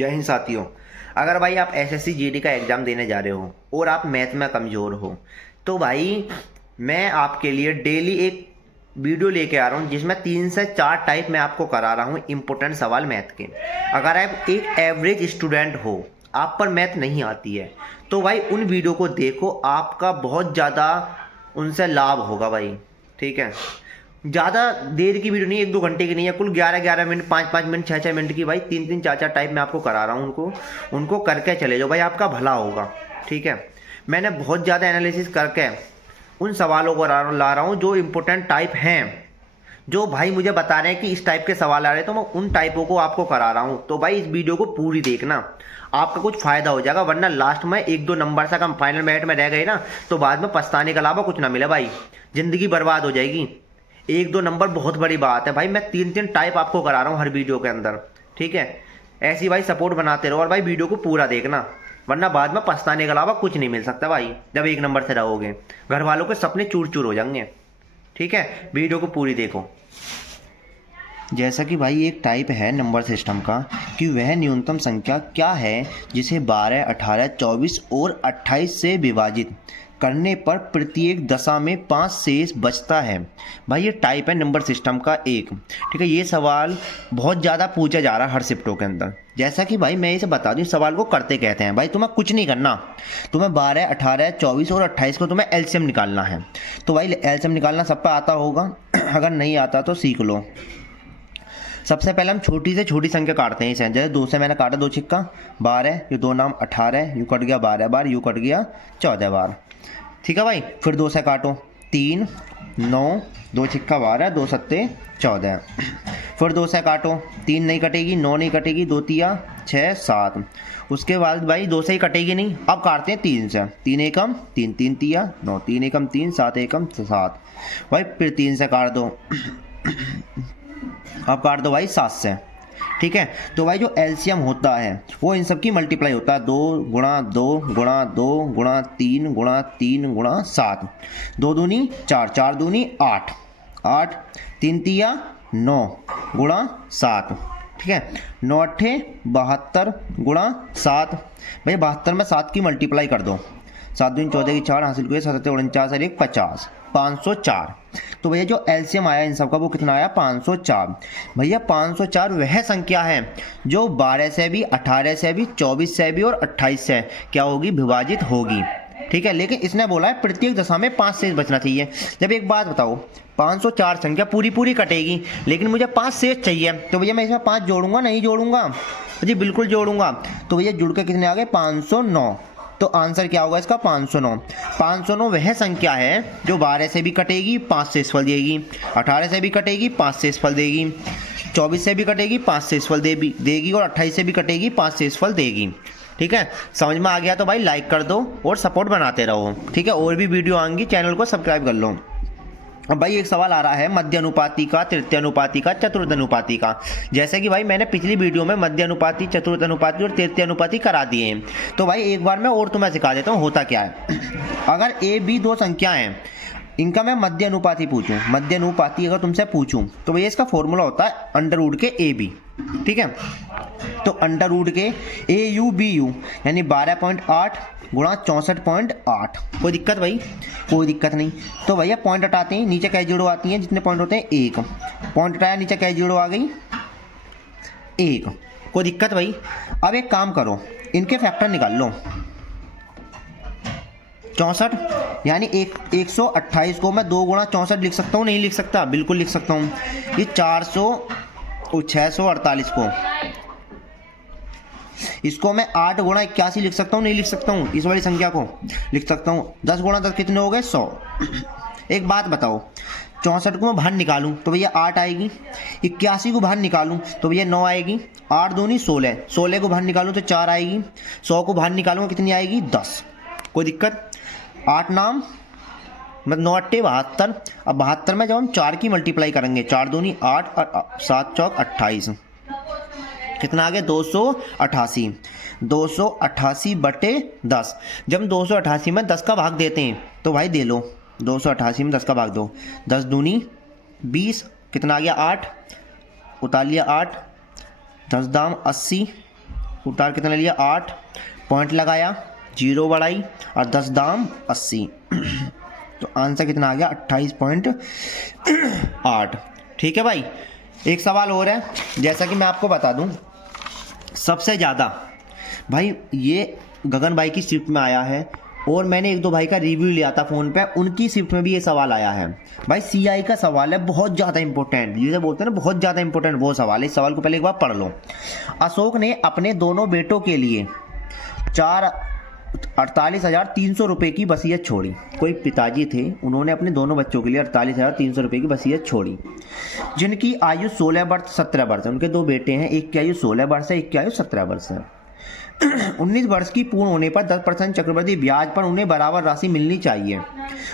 जय हिंद साथियों। अगर भाई आप एसएससी जीडी का एग्ज़ाम देने जा रहे हो और आप मैथ में कमज़ोर हो तो भाई मैं आपके लिए डेली एक वीडियो लेके आ रहा हूँ जिसमें 3 से 4 टाइप मैं आपको करा रहा हूँ इम्पोर्टेंट सवाल मैथ के। अगर आप एक एवरेज स्टूडेंट हो, आप पर मैथ नहीं आती है, तो भाई उन वीडियो को देखो, आपका बहुत ज़्यादा उनसे लाभ होगा भाई। ठीक है, ज़्यादा देर की वीडियो नहीं, 1-2 घंटे की नहीं है, कुल 11-11 मिनट, 5-5 मिनट, 6-6 मिनट की भाई 3-3 4-4 टाइप मैं आपको करा रहा हूँ। उनको करके चले जाओ भाई, आपका भला होगा। ठीक है, मैंने बहुत ज़्यादा एनालिसिस करके उन सवालों को ला रहा हूँ जो इम्पोर्टेंट टाइप हैं, जो भाई मुझे बता रहे हैं कि इस टाइप के सवाल आ रहे हैं, तो मैं उन टाइपों को आपको करा रहा हूँ। तो भाई इस वीडियो को पूरी देखना, आपका कुछ फ़ायदा हो जाएगा, वरना लास्ट में 1-2 नंबर से कम फाइनल मेरिट में रह गए ना तो बाद में पछताने के अलावा कुछ ना मिले भाई, ज़िंदगी बर्बाद हो जाएगी। 1-2 नंबर बहुत बड़ी बात है भाई, मैं 3-3 टाइप आपको करा रहा हूँ हर वीडियो के अंदर। ठीक है, ऐसी भाई सपोर्ट बनाते रहो और भाई वीडियो को पूरा देखना, वरना बाद में पछताने के अलावा कुछ नहीं मिल सकता भाई। जब 1 नंबर से रहोगे घर वालों के सपने चूर चूर हो जाएंगे। ठीक है, वीडियो को पूरी देखो। जैसा कि भाई एक टाइप है नंबर सिस्टम का कि वह न्यूनतम संख्या क्या है जिसे 12, 18, 24 और 28 से विभाजित करने पर प्रत्येक दशा में 5 शेष बचता है। भाई ये टाइप है नंबर सिस्टम का एक। ठीक है, ये सवाल बहुत ज़्यादा पूछा जा रहा है हर शिफ्टों के अंदर। जैसा कि भाई मैं इसे बता दूँ, सवाल को करते कहते हैं भाई, तुम्हें कुछ नहीं करना, तुम्हें 12, 18, 24 और 28 को तुम्हें एलसीएम निकालना है। तो भाई एलसीएम निकालना सब पे आता होगा, अगर नहीं आता तो सीख लो। सबसे पहले हम छोटी से छोटी संख्या काटते हैं इसे। जैसे 2 से मैंने काटा 2 छिक्का 12, ये 2 नाम 18, यूँ कट गया 12 बार, यूँ कट गया 14 बार। ठीक है भाई, फिर 2 से काटो 3, 9, 2 छिक्का 12, 2 सत्ते 14। फिर 2 से काटो, 3 नहीं कटेगी, 9 नहीं कटेगी, 2 तिया 6, 7। उसके बाद भाई 2 से ही कटेगी नहीं, अब काटते हैं 3 से। 3 एकम 3, 3 तिया 9, 3 एकम 3, 7 एकम 7। भाई फिर 3 से काट दो, अब काट दो भाई 7 से। ठीक है, तो भाई जो एलसीएम होता है वो इन सब की मल्टीप्लाई होता है, 2 गुणा 2 गुणा 2 गुणा 3 गुणा 3 गुणा 7। 2 दूनी 4, 4 दूनी 8, 8 3 तिया 9 गुणा 7। ठीक है, 9 अट्ठे 72 गुणा 7। भाई 72 में 7 की मल्टीप्लाई कर दो, 7 दूनी 14 की 4 हासिल हुए 7 49 और 1 50, 504। तो भैया जो एलसीएम आया इन सब का वो कितना आया, 504। भैया 504 वह संख्या है जो 12 से भी, 18 से भी, 24 से भी और 28 से क्या होगी, विभाजित होगी। ठीक है, लेकिन इसने बोला है प्रत्येक दशा में 5 शेष बचना चाहिए। जब एक बात बताओ, 504 संख्या पूरी पूरी कटेगी लेकिन मुझे 5 शेष चाहिए, तो भैया मैं इसमें 5 जोड़ूंगा नहीं जोड़ूंगा जी, बिल्कुल जोड़ूंगा। तो भैया जुड़ के कितने आ गए, 509। तो आंसर क्या होगा इसका, 509। 509 वह संख्या है जो 12 से भी कटेगी 5 शेषफल देगी, 18 से भी कटेगी 5 शेषफल देगी, 24 से भी कटेगी 5 शेषफल देगी और 28 से भी कटेगी 5 शेषफल देगी। ठीक है, समझ में आ गया तो भाई लाइक कर दो और सपोर्ट बनाते रहो। ठीक है, और भी वीडियो आएंगी, चैनल को सब्सक्राइब कर लो। अब भाई एक सवाल आ रहा है मध्य अनुपाती का, तृतीय अनुपाती का, चतुर्थ अनुपाती का। जैसे कि भाई मैंने पिछली वीडियो में मध्य अनुपाती, चतुर्थ अनुपाती और तृतीय अनुपाती करा दिए हैं, तो भाई एक बार मैं और तुम्हें सिखा देता हूँ होता क्या है। अगर ए बी 2 संख्याएं हैं, इनका मैं मध्य अनुपाती पूछूं, मध्य अनुपाती अगर तुमसे पूछूं तो भैया इसका फॉर्मूला होता है अंडर रूट के ए बी। ठीक है, तो अंडर रूट के ए यू बी यू यानी 12.8 गुणा 64.8। कोई दिक्कत भाई, कोई दिक्कत नहीं। तो भैया पॉइंट हटाते हैं, नीचे क्या जीरो आती हैं, जितने पॉइंट होते हैं 1 पॉइंट हटाया, नीचे क्या जीरो आ गई 1। कोई दिक्कत भाई। अब एक काम करो, इनके फैक्टर निकाल लो। 64 यानी 128 को मैं 2 गुणा 64 लिख सकता हूँ, नहीं लिख सकता, बिल्कुल लिख सकता हूँ। ये 648 को, इसको मैं 8 गुणा 81 लिख सकता हूँ, नहीं लिख सकता हूँ, इस वाली संख्या को लिख सकता हूँ। 10 गुणा 10 कितने हो गए, 100। एक बात बताओ, 64 को मैं बाहर निकालूं तो भैया 8 आएगी, 81 को बाहर निकालूं तो भैया 9 आएगी, 8 दूनी 16, 16 को बाहर निकालूं तो 4 आएगी, 100 को बाहर निकालूंगा कितनी आएगी, 10। कोई दिक्कत। 8 नाम मतलब 9 अट्ठे 72। अब 72 में जब हम 4 की मल्टीप्लाई करेंगे, 4 दूनी 8 और 7 चौक 28, कितना आ गया, 288। 288 बटे 10। जब हम 288 में 10 का भाग देते हैं तो भाई दे लो, 288 में 10 का भाग दो, 10 दूनी 20, कितना आ गया 8, उतार लिया 8, 10 दाम 80, उतार कितना लिया 8 पॉइंट लगाया, 0 बढ़ाई और 10 दाम 80। तो आंसर कितना आ गया 28.8। ठीक है भाई। एक सवाल और है, जैसा कि मैं आपको बता दूं, सबसे ज़्यादा भाई ये गगन भाई की शिफ्ट में आया है और मैंने एक दो भाई का रिव्यू लिया था फ़ोन पे, उनकी शिफ्ट में भी ये सवाल आया है। भाई CI का सवाल है, बहुत ज़्यादा इंपॉर्टेंट, जिसे बोलते हैं ना बहुत ज़्यादा इंपॉर्टेंट वो सवाल है। इस सवाल को पहले एक बार पढ़ लो। अशोक ने अपने दोनों बेटों के लिए 48,300 रुपये की वसीयत छोड़ी। कोई पिताजी थे, उन्होंने अपने दोनों बच्चों के लिए 48,300 रुपये की वसीयत छोड़ी, जिनकी आयु 16 वर्ष 17 वर्ष है। उनके दो बेटे हैं, एक की आयु 16 वर्ष है, एक की आयु 17 वर्ष है। 19 वर्ष की पूर्ण होने पर 10% चक्रवृद्धि ब्याज पर उन्हें बराबर राशि मिलनी चाहिए।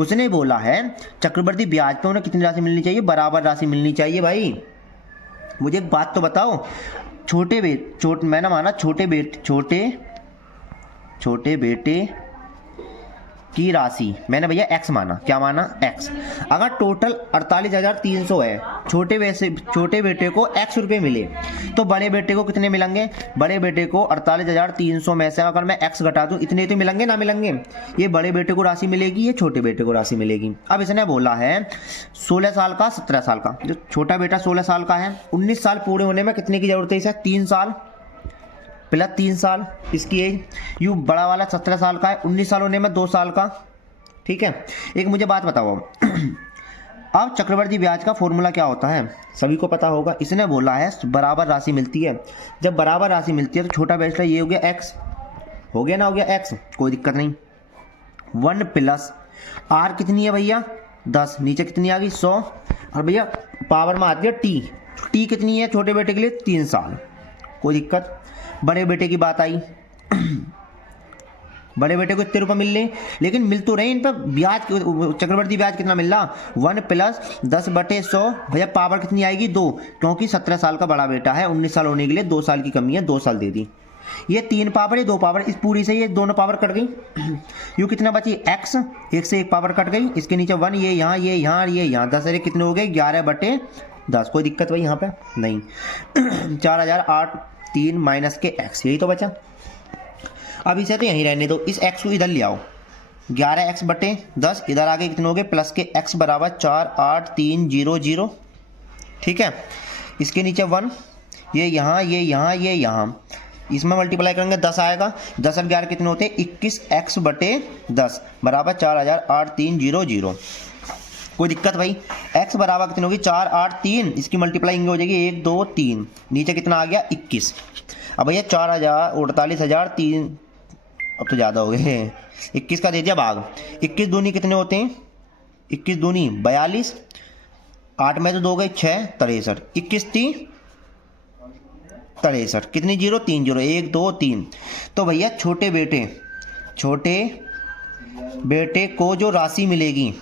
उसने बोला है चक्रवृद्धि ब्याज पर उन्हें कितनी राशि मिलनी चाहिए? बराबर राशि मिलनी चाहिए। भाई मुझे एक बात तो बताओ, मैंने माना छोटे बेटे की राशि मैंने भैया x माना। क्या माना? x। अगर टोटल 48,300 है, छोटे बेटे को x रुपये मिले तो बड़े बेटे को कितने मिलेंगे? बड़े बेटे को 48,300 में से अगर मैं x घटा दूं, इतने तो मिलेंगे ना मिलेंगे? ये बड़े बेटे को राशि मिलेगी, ये छोटे बेटे को राशि मिलेगी। अब इसने बोला है 16 साल का 17 साल का, जो छोटा बेटा 16 साल का है, 19 साल पूरे होने में कितने की जरूरत है इसे? 3 साल प्लस 3 साल इसकी एज। यू बड़ा वाला 17 साल का है, 19 साल होने में 2 साल का। ठीक है। एक मुझे बात बताओ अब चक्रवृद्धि ब्याज का फॉर्मूला क्या होता है? सभी को पता होगा। इसने बोला है बराबर राशि मिलती है। जब बराबर राशि मिलती है तो छोटा बेटा ये हो गया x, हो गया ना, हो गया x, कोई दिक्कत नहीं। 1 प्लस r कितनी है भैया? 10, नीचे कितनी आ गई? 100। और भैया पावर में आती है t कितनी है छोटे बेटे के लिए? 3 साल, कोई दिक्कत। बड़े बेटे की बात आई, बड़े बेटे को इतने रुपये मिल रहे, लेकिन मिल तो रहे इन पर ब्याज, चक्रवृद्धि ब्याज कितना मिल रहा? 1 प्लस 10/100। भैया पावर कितनी आएगी? 2, क्योंकि 17 साल का बड़ा बेटा है, 19 साल होने के लिए 2 साल की कमी है, 2 साल दे दी। ये 3 पावर, ये 2 पावर, इस पूरी से ये दोनों पावर कट गई। यू कितना बची? x, एक से एक पावर कट गई, इसके नीचे 1, ये यहाँ, ये यहाँ, ये यहाँ, 10 अरे कितने हो गए? 11/10। कोई दिक्कत भाई यहाँ पे नहीं। 4,008 माइनस के x, यही तो बचा। अब इसे तो यहीं रहने दो, इस x को इधर ले आओ। 11x/10 इधर आगे कितने हो गए? प्लस के x बराबर 48300। ठीक है। इसके नीचे 1, ये यहाँ, ये यहाँ, ये यहाँ, इसमें मल्टीप्लाई करेंगे 10 आएगा। 10 और 11 कितने होते हैं? 21x/10 बराबर 4,008,300। कोई दिक्कत भाई? x बराबर कितनी होगी? 483, इसकी मल्टीप्लाइंग हो जाएगी 1 2 3, नीचे कितना आ गया? 21। अब भैया 48,003, अब तो ज़्यादा हो गए, 21 का दे दिया भाग। 21 दूनी कितने होते हैं? 21 दूनी 42, 8 में तो 2 गए 6, 63, 21 3 63, कितनी जीरो? 3 जीरो, 1 2 3। तो भैया छोटे बेटे को जो राशि मिलेगी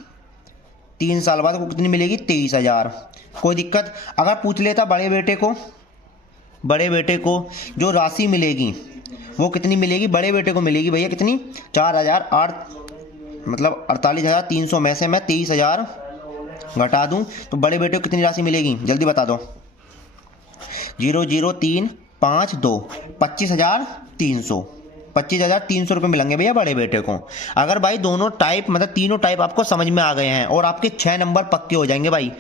3 साल बाद को कितनी मिलेगी? 23,000। कोई दिक्कत? अगर पूछ लेता बड़े बेटे को जो राशि मिलेगी वो कितनी मिलेगी? बड़े बेटे को मिलेगी भैया कितनी? 4,008, मतलब 48,300 में से मैं 23,000 घटा दूं तो बड़े बेटे को कितनी राशि मिलेगी? जल्दी बता दो। 0 0 3 5 2, 25,300। 25,300 रुपये मिलेंगे भैया बड़े बेटे को। अगर भाई दोनों टाइप, मतलब तीनों टाइप आपको समझ में आ गए हैं और आपके 6 नंबर पक्के हो जाएंगे भाई।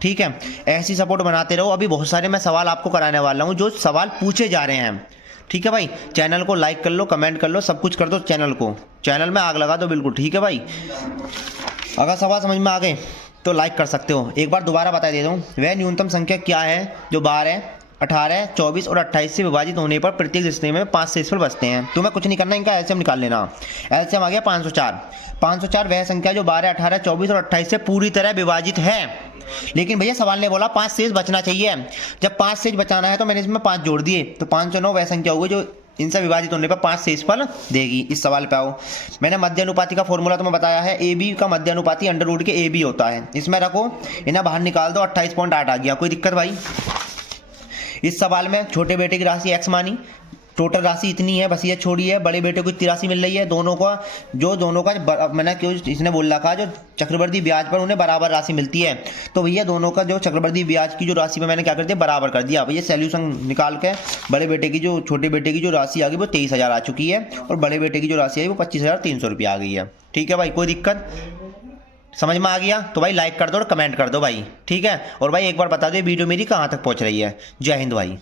ठीक है। ऐसी सपोर्ट बनाते रहो। अभी बहुत सारे मैं सवाल आपको कराने वाला हूँ जो सवाल पूछे जा रहे हैं। ठीक है भाई। चैनल को लाइक कर लो, कमेंट कर लो, सब कुछ कर दो। चैनल में आग लगा दो बिल्कुल। ठीक है भाई। अगर सवाल समझ में आ गए तो लाइक कर सकते हो। एक बार दोबारा बता देता हूँ, वह न्यूनतम संख्या क्या है जो 12, 18, 24 और 28 से विभाजित होने पर प्रत्येक रिश्ते में 5 शेषफल बचते हैं। तुम्हें कुछ नहीं करना, इनका एलसीएम निकाल लेना। एलसीएम आ गया 504। 504 वह संख्या जो 12, 18, 24 और 28 से पूरी तरह विभाजित है। लेकिन भैया सवाल ने बोला 5 शेष बचना चाहिए। जब 5 शेष बचाना है तो मैंने इसमें 5 जोड़ दिए, तो 509 वह संख्या होगी जो इनसे विभाजित होने पर 5 शेषफल देगी। इस सवाल पे आओ। मैंने मध्य अनुपाति का फॉर्मूला तुम्हें बताया है। ए बी का मध्य अनुपाति अंडर रूट के ए बी होता है। इसमें रखो, इन्हें बाहर निकाल दो, 28.8 आ गया। कोई दिक्कत भाई? इस सवाल में छोटे बेटे की राशि x मानी, टोटल राशि इतनी है, बस ये छोड़ी है। बड़े बेटे को 83 मिल रही है, दोनों का मैंने क्यों इसने बोल रखा जो चक्रवर्ती ब्याज पर उन्हें बराबर राशि मिलती है। तो भैया दोनों का जो चक्रवर्ती ब्याज की जो राशि में मैंने क्या कर दिया, बराबर कर दिया। भैया सैल्यूशन निकाल के बड़े बेटे की जो छोटे बेटे की जो राशि आ गई वो 23,000 आ चुकी है, और बड़े बेटे की जो राशि आई वो 25,300 रुपये आ गई है। ठीक है भाई, कोई दिक्कत समझ में आ गया तो भाई लाइक कर दो और कमेंट कर दो भाई, ठीक है। और भाई एक बार बता दो ये वीडियो मेरी कहाँ तक पहुँच रही है। जय हिंद भाई।